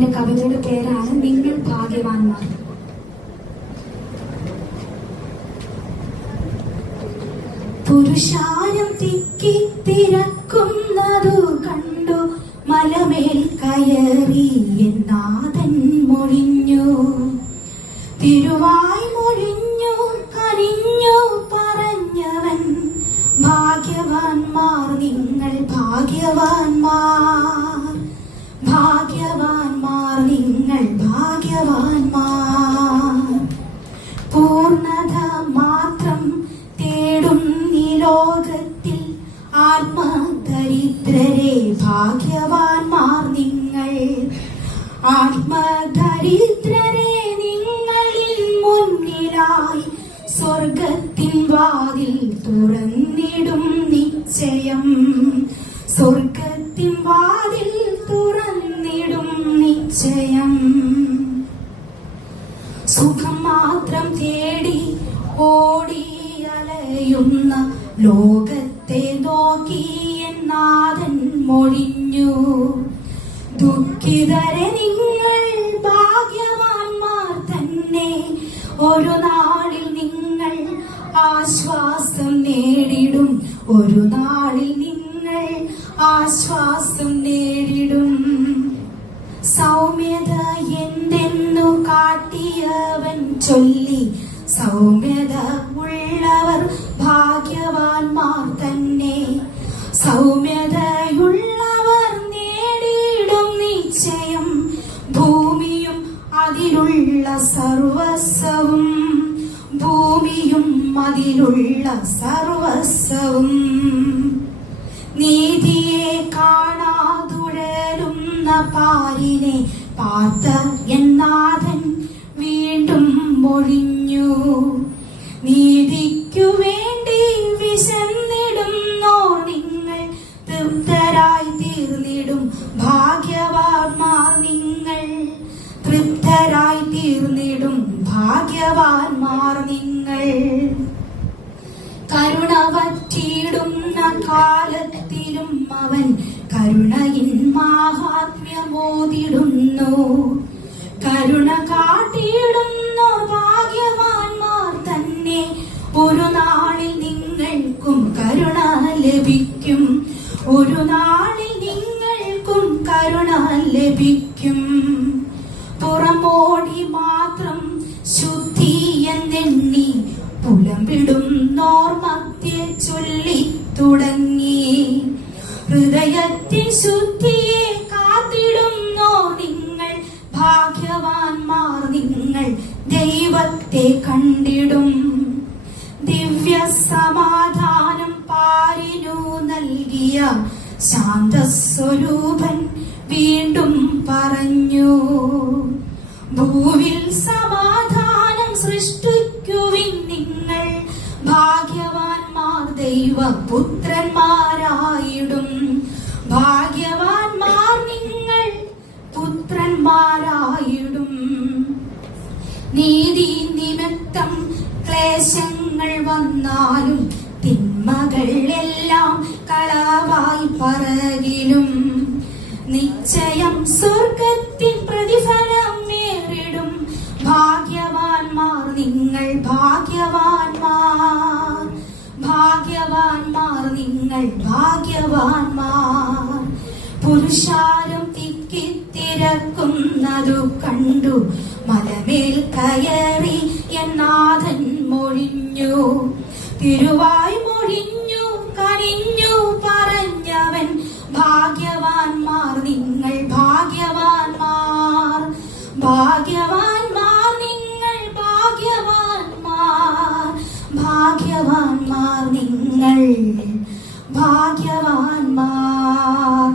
എന്റെ കവിതയുടെ പേരാണ് നിങ്ങൾ ഭാഗ്യവാന്മാർ. പുരുഷാരം തിക്കി തിരക്കുന്നതു കണ്ടു മലമേൽ കയറി എന്നാഥൻ മൊഴിഞ്ഞു. തിരുവായ് മൊഴിഞ്ഞു കനിഞ്ഞു പറഞ്ഞവൻ, ഭാഗ്യവാന്മാർ നിങ്ങൾ ഭാഗ്യവാന്മാർ, ഭാഗ്യവാന്മാർ നിങ്ങൾ ഭാഗ്യവാന്മാർ. പൂർണ്ണത മാത്രം തേടും ഈ ലോകത്തിൽ ആത്മദരിദ്രരെ ഭാഗ്യവാന്മാർ നിങ്ങൾ, ആത്മദരിദ്രരെ നിങ്ങളിൽ മുന്നിലായി സ്വർഗത്തിൻ വാതിൽ തുറന്നിടും നിശ്ചയം, സ്വർഗത്തിൻ വാതിൽ തുറന്നിടും നിശ്ചയം. സുഖം മാത്രം തേടി ഓടി അലയുന്ന ലോകത്തെ നോക്കി എന്നാഥൻ മൊഴിഞ്ഞു. ദുഃഖിതരെ നിങ്ങൾ ഭാഗ്യവാന്മാർ തന്നെ, ഒരു നാളിൽ നിങ്ങൾ ആശ്വാസം നേടിടും, ഒരു നാളിൽ നിങ്ങൾ ആശ്വാസം നേടിടും. സൗമ്യത എന്തെന്നു കാട്ടിയവൻ ചൊല്ലി, സൗമ്യത ഉള്ളവർ ഭാഗ്യവാന്മാർ തന്നെ, സൗമ്യതയുള്ളവർ നേടിയിടും നിശ്ചയം. ഭൂമിയും അതിലുള്ള സർവസ്വവും, ഭൂമിയും അതിലുള്ള സർവസ്വവും. നീതിയെ കാണാതുഴലുന്ന പാരിനെ പാർത്ത എന്നാഥൻ വീണ്ടും മൊഴിഞ്ഞു. നീതിക്കു വേണ്ടി വിശന്നിടുന്നോർ നിങ്ങൾ തൃപ്തരായി തീർന്നിടും, ഭാഗ്യവാന്മാർ നിങ്ങൾ തൃപ്തരായി തീർന്നിടും, ഭാഗ്യവാന്മാർ നിങ്ങൾ. കരുണ വറ്റിയിടുന്ന കാലത്തിലും അവൻ കരുണയിൻ മാഹാത്മ്യമോതിടുന്നു. കരുണ കാട്ടിയിടുന്നു ഭാഗ്യവാന്മാർ തന്നെ, ഒരു നാളിൽ നിങ്ങൾക്കും കരുണ ലഭിക്കും, ഒരു നാളിൽ നിങ്ങൾക്കും കരുണ ലഭിക്കും. പുറമോടി മാത്രം ശുദ്ധി എന്നെണ്ണി പുലമ്പിടുന്നോർ മധ്യേ ചൊല്ലി തുടങ്ങി. ഹൃദയത്തിൻ ശുദ്ധിയെ കാത്തിടുന്നോ നിങ്ങൾ ഭാഗ്യവാന്മാർ നിങ്ങൾ ദൈവത്തെ കണ്ടിടും. ദിവ്യ സമാധാനം പാരിനു നൽകിയ ശാന്തസ്വരൂപൻ വീണ്ടും പറഞ്ഞു, ഭൂവിൽ സമാധാനം സൃഷ്ടിക്കുവിൻ നിങ്ങൾ ഭാഗ്യവാന്മാർ ദൈവപുത്രന്മാരായിടും, ഭാഗ്യവാന്മാർ നിങ്ങൾ പുത്രന്മാരായിടും. നീതി നിമിത്തം ക്ലേശങ്ങൾ വന്നാലും തിന്മകൾ എല്ലാം കളവായി പറകിലും, നിശ്ചയം സ്വർഗത്തിൻ പ്രതിഫലം നേരിടും, ഭാഗ്യവാന്മാർ നിങ്ങൾ ഭാഗ്യവാന്മാർ, ഭാഗ്യവാന്മാർ നിങ്ങൾ ഭാഗ്യവാന്മാർ. പുരുഷാരം തിക്കിത്തിരക്കുന്നതു കണ്ടു മലമേൽ കയറി എന്നാഥൻ മൊഴിഞ്ഞു. തിരുവായ് മൊഴിഞ്ഞു കനിഞ്ഞു പറഞ്ഞവൻ, ഭാഗ്യവാന്മാർ നിങ്ങൾ ഭാഗ്യവാന്മാർ, ഭാഗ്യവാന്മാർ നിങ്ങൾ ഭാഗ്യവാന്മാർ, ഭാഗ്യവാന്മാർ നിങ്ങൾ ഭാഗ്യവാന്മാർ.